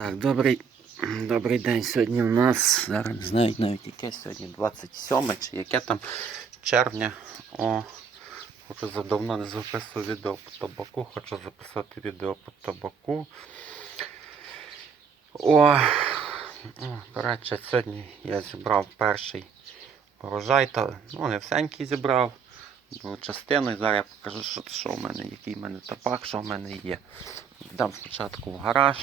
Так, добрий, добрий день. Сьогодні у нас, зараз не знаю навіть яке сьогодні 27 чи яке там червня. О, хочу задавно не записував відео по табаку, хочу записати відео по табаку. О, до речі, сьогодні я зібрав перший урожай, та, ну не всенький зібрав, ну, частину. І зараз я покажу, що, що в мене, який в мене табак, що в мене є. Дам спочатку в гараж.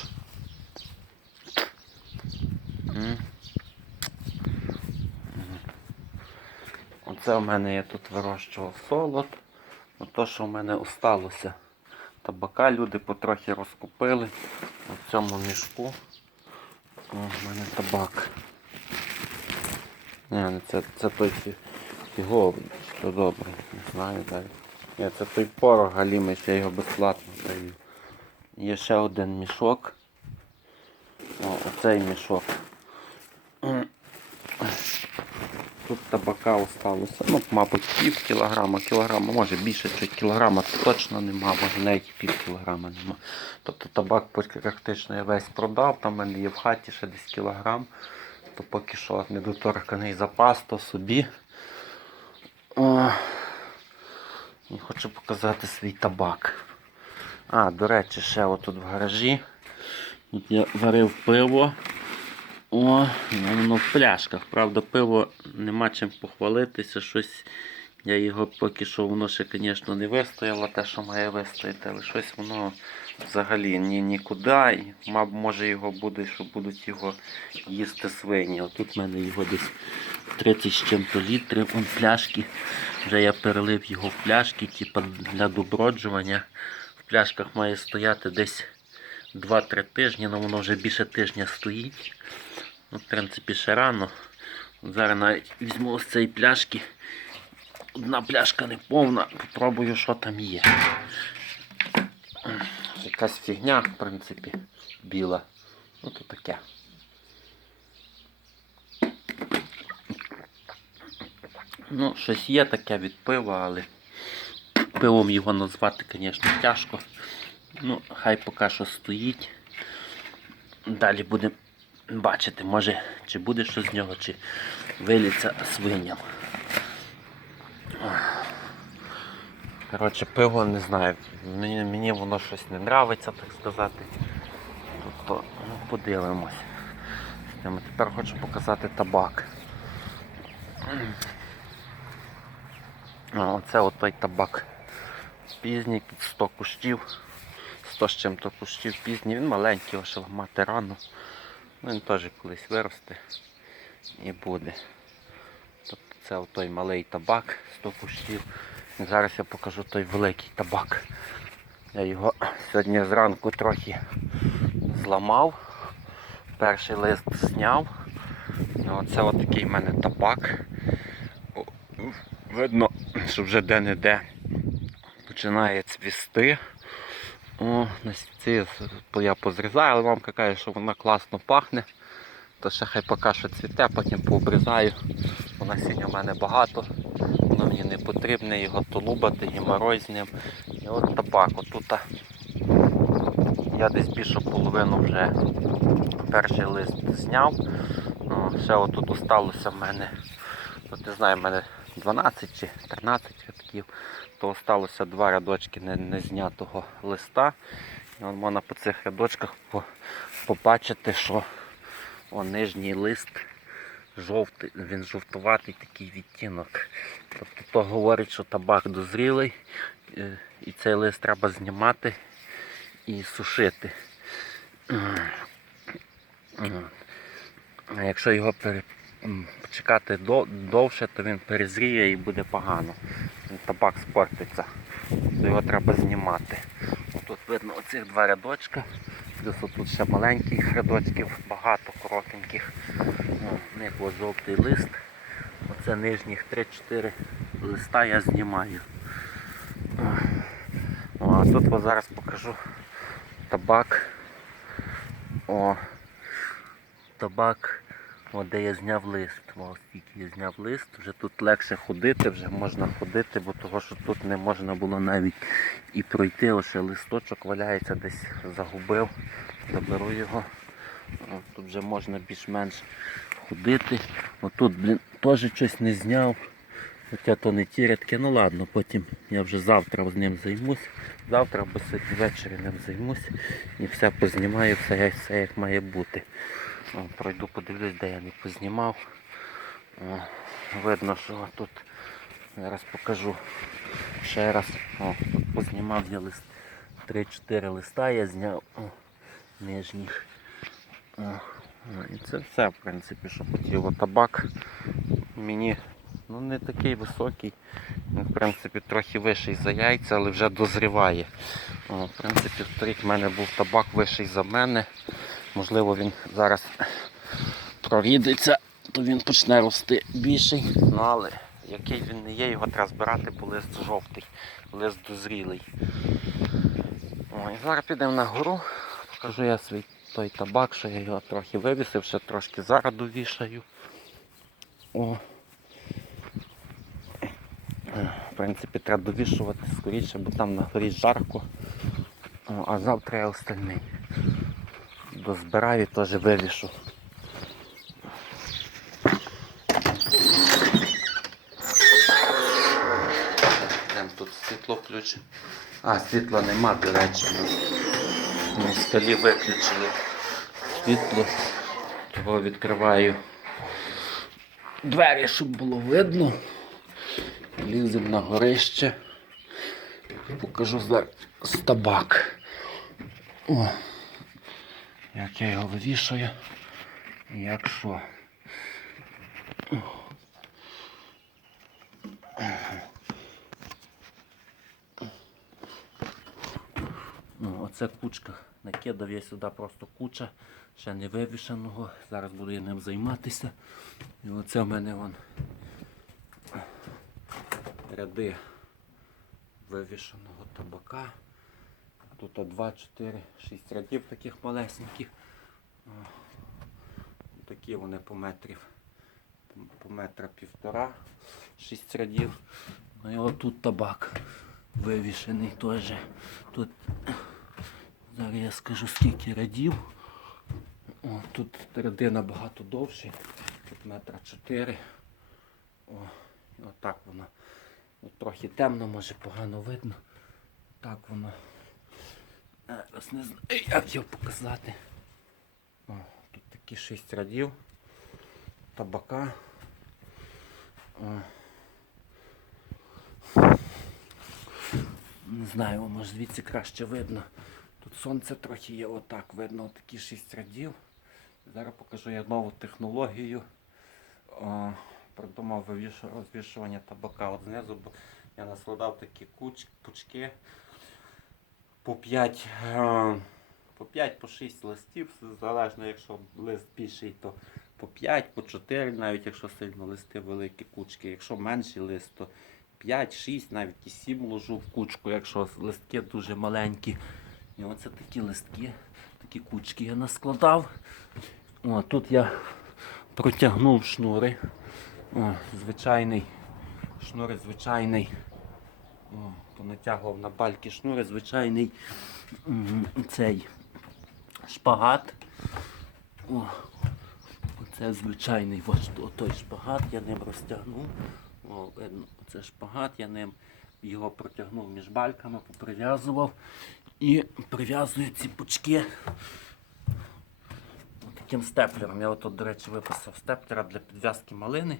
Оце в мене я тут вирощував солод. Ото, що в мене осталося. Табака люди потрохи розкупили. У цьому мішку. О, в мене табак. Не, ну це, це той фі- фіговий, що добре, не знаю далі. Ні, це той порох галімий, я його безплатно даю. Є ще один мішок. О, оцей мішок. Тут табака осталося. Ну, мабуть, пів кілограма, кілограма, може більше чуть кілограма точно нема, може навіть пів кілограма нема. Тобто табак практично я весь продав, там в мене є в хаті ще десь кілограм. То поки що недоторканий запас, то собі. О, хочу показати свій табак. А, до речі, ще отут в гаражі. Тут я варив пиво. О, ну, воно в пляшках. Правда, пиво нема чим похвалитися. Щось я його поки що воно ще, звісно, не вистояло, те, що має вистояти, але щось воно взагалі ні нікуди. І, може його буде, що будуть його їсти свині. Отут в мене його десь 30 з чим-то літрів. Он пляшки. Вже я перелив його в пляшки, типу для доброджування. В пляшках має стояти десь 2-3 тижні, але воно вже більше тижня стоїть. Ну, в принципі, ще рано. Зараз навіть візьму ось цієї пляшки. Одна пляшка не повна, попробую, що там є. Якась фігня, в принципі, біла. Ну то таке. Ну, щось є таке від пива, але пивом його назвати, звісно, тяжко. Ну, хай поки що стоїть. Далі будемо бачити, може, чи буде щось з нього, чи виліться свиням. Коротше, пиво не знаю. Мені, мені воно щось не нравиться, так сказати. Тобто, ну, подивимось. Тепер хочу показати табак. Оце от той табак пізній під 100 кущів. 100 з чим-то кущів пізній. Він маленький, його ламати рано. Ну, він теж колись виросте і буде. Тобто це той малий табак 100 кущів. І зараз я покажу той великий табак. Я його сьогодні зранку трохи зламав. Перший лист зняв. І Оце отакий в мене табак. Видно, що вже де-не-де починає цвісти. О, на я позрізаю, але мамка каже, що вона класно пахне. То ще хай поки що цвіте, потім пообрізаю. Бо насіння в мене багато, воно мені не потрібне, його толубати, геморой з ним. І от табак. Отут я десь більшу половину вже перший лист зняв. Ну, ще отут осталося в мене, от не знаю, в мене 12 чи 13 рядків, то осталося два рядочки не, не листа. І можна по цих рядочках по- побачити, що о, нижній лист жовтий, він жовтуватий такий відтінок. Тобто то говорить, що табак дозрілий, е, і цей лист треба знімати і сушити. Якщо його чекати довше, то він перезріє і буде погано. Табак спортиться. Його треба знімати. Тут видно оцих два рядочка. Плюс тут ще маленьких рядочків, багато коротеньких. Ну, в них ось жовтий лист. Оце нижніх 3-4 листа я знімаю. О, а тут зараз покажу табак. О, табак, о, де я зняв лист. О, скільки я зняв лист, вже тут легше ходити, вже можна ходити, бо того, що тут не можна було навіть і пройти. Ось листочок валяється, десь загубив. Заберу його. Тут вже можна більш-менш ходити. Отут, блін, теж щось не зняв. Хоча то не ті рядки, ну ладно, потім я вже завтра з ним займусь. Завтра або ввечері ним займусь і все познімаю, все, все як має бути. Пройду, подивлюсь, де я не познімав. Видно, що тут зараз покажу ще раз. О, тут познімав я лист. 3-4 листа я зняв нижніх. О, і це все, в принципі, що хотів. Табак мені ну, не такий високий. В принципі, трохи вищий за яйця, але вже дозріває. О, в принципі, в мене був табак вищий за мене. Можливо, він зараз прорідиться, то він почне рости більший. Ну, але який він не є, його треба збирати, бо лист жовтий, лист дозрілий. О, зараз підемо на гору, покажу я свій той табак, що я його трохи вивісив, ще трошки зараду вішаю. О. В принципі, треба довішувати скоріше, бо там на горі жарко. О, а завтра я остальний. Дозбираю і теж вивішу. Тут світло включимо. А, світла нема, до речі. На столі виключили світло. Того відкриваю двері, щоб було видно. Ліземо на горище. Покажу зараз табак. О, як я його вивішую. і Як що. Ну, оце кучка. Накидав я сюди просто куча, ще не вивішеного. Зараз буду я ним займатися. І оце в мене вон ряди вивішеного табака. Тут 2, 4, 6 рядів таких малесеньких. Такі вони по метрів. По метра півтора, 6 рядів. Ну і отут табак вивішений теж. Тут зараз я скажу скільки рядів. О, тут ряди набагато довші. Тут метра 4. О, і отак воно. От трохи темно, може погано видно. Так воно. Зараз не знаю, як його показати. О, тут такі 6 рядів. Табака. О. Не знаю, може звідси краще видно. Тут сонце трохи є, отак видно, такі 6 рядів. Зараз покажу я нову технологію. О, придумав розвішування табака. От знизу я наскладав такі куч, пучки по 5, е, по 5 по 6 листів, залежно якщо лист більший, то по 5, по 4, навіть якщо сильно листи великі кучки. Якщо менший лист, то 5, 6, навіть і 7 ложу в кучку, якщо листки дуже маленькі. І оце такі листки, такі кучки я наскладав. О, тут я протягнув шнури. О, звичайний шнури звичайний. О, понатягував на бальки шнури, звичайний цей шпагат. О, оце звичайний той шпагат, я ним розтягнув. О, видно, це шпагат, я ним його протягнув між бальками, поприв'язував і прив'язую ці пучки таким степлером. Я от, до речі, виписав степлера для підв'язки малини.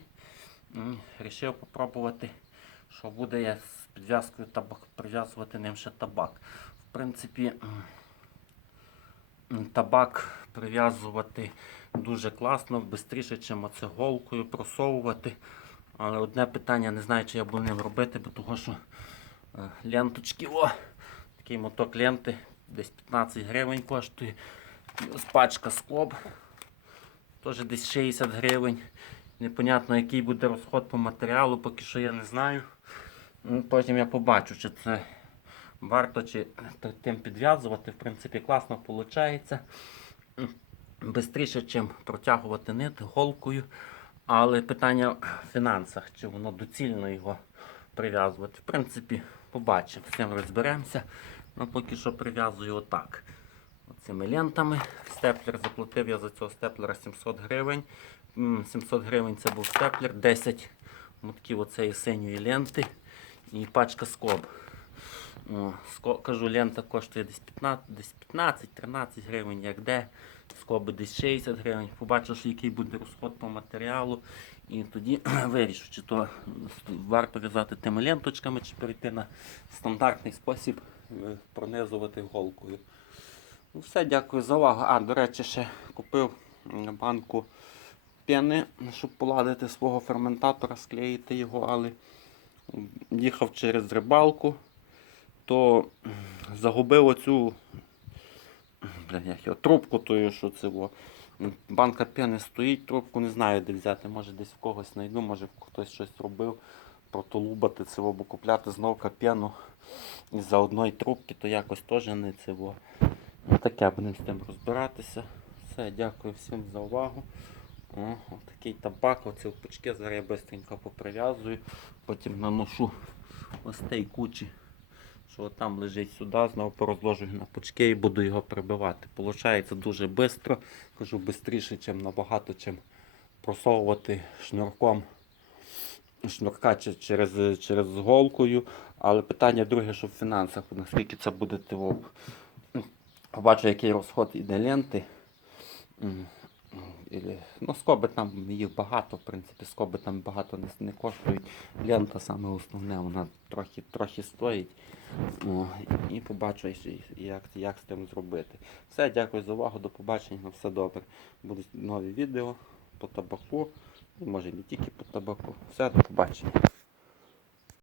Рішив попробувати, що буде з підв'язкою табак, прив'язувати ним ще табак. В принципі, табак прив'язувати дуже класно, швидше, ніж оце голкою просовувати. Але одне питання, не знаю, чи я буду ним робити, бо того що е, ленточки, о, такий моток ленти, десь 15 гривень коштує. Ось пачка склоб. Теж десь 60 гривень. Непонятно, який буде розход по матеріалу, поки що я не знаю. Ну, Потім я побачу, чи це варто чи тим підв'язувати. В принципі, класно виходить. Бистріше, ніж протягувати нит голкою. Але питання в фінансах, чи воно доцільно його прив'язувати. В принципі, побачимо, з цим розберемося. Ну, поки що прив'язую отак. Цими лентами. Степлер заплатив я за цього степлера 700 гривень. 700 гривень це був степлер, 10 мотків оцеї синьої ленти і пачка скоб. О, ско- кажу, лента коштує десь 15, десь 15-13 гривень, як де. Скоби десь 60 гривень. Побачив, що який буде розход по матеріалу. І тоді вирішу, чи то варто в'язати тими ленточками, чи перейти на стандартний спосіб е, пронизувати голкою. Ну, все, дякую за увагу. А, до речі, ще купив банку пени, щоб поладити свого ферментатора, склеїти його, але їхав через рибалку, то загубив оцю його, трубку тою, що це було. Банка пени стоїть, трубку не знаю, де взяти. Може десь в когось знайду, може хтось щось робив. Протолубати це або купляти знов пену із-за одної трубки, то якось теж не це. во. Таке будемо з тим розбиратися. Все, дякую всім за увагу. О, такий табак, оці пучки зараз я швидко поприв'язую, потім наношу ось tej кучі, що там лежить сюди, знову порозложую на пучки і буду його прибивати. Получається дуже швидко, кажу швидше, чим набагато, чим просовувати шнурком шнурка чи- через, через голкою. Але питання друге, що в фінансах, наскільки це буде тиво. Побачу, який розход іде ленти. Ну, скоби там їх багато, в принципі, скоби там багато не, не коштують. Лента саме основне, вона трохи, трохи стоїть. О, і, побачу, як, як з тим зробити. Все, дякую за увагу, до побачення, все добре. Будуть нові відео по табаку, і може не тільки по табаку. Все, до побачення.